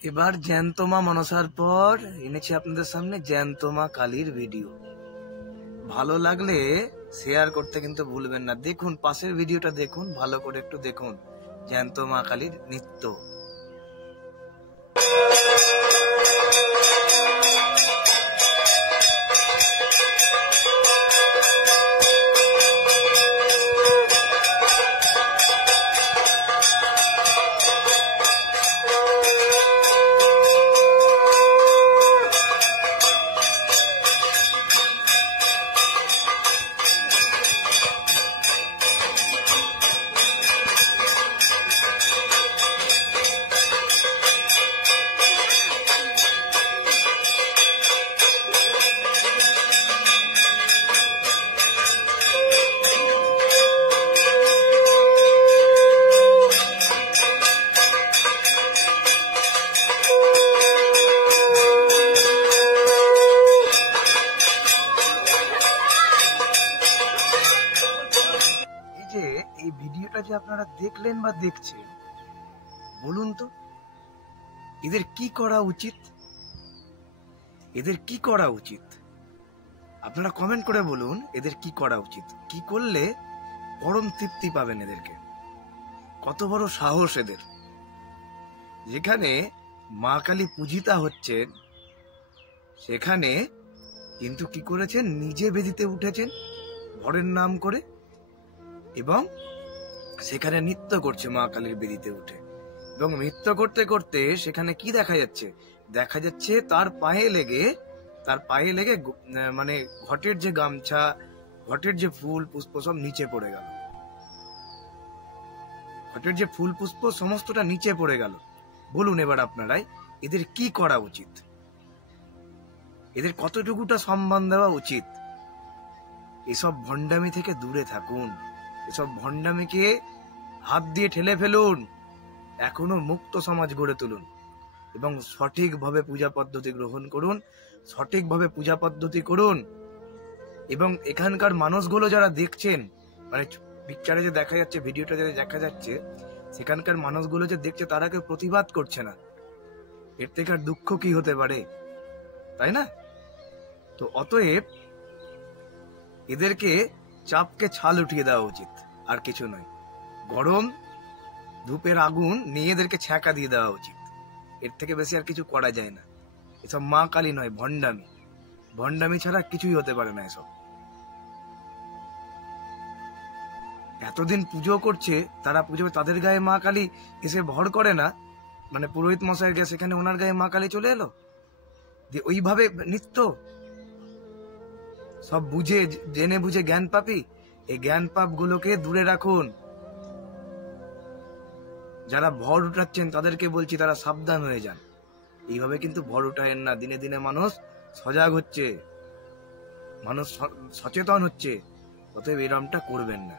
এবার জ্যান্ত মা মনসার পর এনেছি আপনাদের সামনে জ্যান্ত মা কালীর ভিডিও। ভালো লাগলে শেয়ার করতে কিন্তু ভুলবেন না। দেখুন, পাশের ভিডিওটা দেখুন, ভালো করে একটু দেখুন জ্যান্ত মা কালীর নৃত্য। এই ভিডিওটা যে আপনারা দেখলেন বা দেখছেন, বলুন তো এদের কি করা উচিত? এদের কি করা উচিত আপনারা কমেন্ট করে বলুন। এদের কি করা উচিত? কি করলে পরম তৃপ্তি পাবেন এদেরকে? কত বড় সাহস এদের! যেখানে মা কালী পূজিতা হচ্ছেন সেখানে কিন্তু কি করেছেন, নিজে বেদিতে উঠেছেন ভরের নাম করে, এবং সেখানে নৃত্য করছে মা কালীর বেদিতে উঠে। এবং নৃত্য করতে করতে সেখানে কি দেখা যাচ্ছে? দেখা যাচ্ছে তার পায়ে লেগে মানে ঘটের যে গামছা, ঘটের যে ফুল পুষ্প সব নিচে পড়ে গেল। ঘটের যে ফুল পুষ্প সমস্তটা নিচে পড়ে গেল। বলুন এবার আপনারাই, এদের কি করা উচিত? এদের কতটুকুটা সম্মান দেওয়া উচিত? এসব ভণ্ডামি থেকে দূরে থাকুন। এসব ভণ্ডামিকে হাত দিয়ে ঠেলে ফেলুন। এখনো মুক্ত সমাজ গড়ে তুলুন এবং সঠিকভাবে পূজা পদ্ধতি গ্রহণ করুন, সঠিকভাবে পূজা পদ্ধতি করুন। এবং এখানকার মানুষগুলো যারা দেখছেন, মানে পিকচারে যে দেখা যাচ্ছে, ভিডিওটা যে দেখা যাচ্ছে, সেখানকার মানুষগুলো যে দেখছে তারা কেউ প্রতিবাদ করছে না। এর থেকে আর দুঃখ কি হতে পারে, তাই না? তো অতএব এদেরকে চাপকে ছাল উঠিয়ে দেওয়া উচিত, আর কিছু নয়। গরম ধূপের আগুন নিয়ে এদেরকে ছ্যাঁকা দিয়ে দেওয়া উচিত। এর থেকে বেশি আর কিছু করা যায় না। এসব মা কালী নয়, ভণ্ডামি। ভণ্ডামি ছাড়া কিছুই হতে পারে না। এসব এতদিন পুজো করছে, তারা পুজো, তাদের গায়ে মা কালী এসে ভর করে না, মানে পুরোহিত মশাইয়ের গায়ে, সেখানে ওনার গায়ে মা কালী চলে এলো, যে ওইভাবে নৃত্য। সব বুঝে, জেনে বুঝে জ্ঞান পাপী। এই জ্ঞান পাপ গুলোকে দূরে রাখুন। যারা ভর উঠাচ্ছেন তাদেরকে বলছি, তারা সাবধান হয়ে যান। এইভাবে কিন্তু ভর উঠায়েন না। দিনে দিনে মানুষ সজাগ হচ্ছে, মানুষ সচেতন হচ্ছে, অতএব এরমটা করবেন না।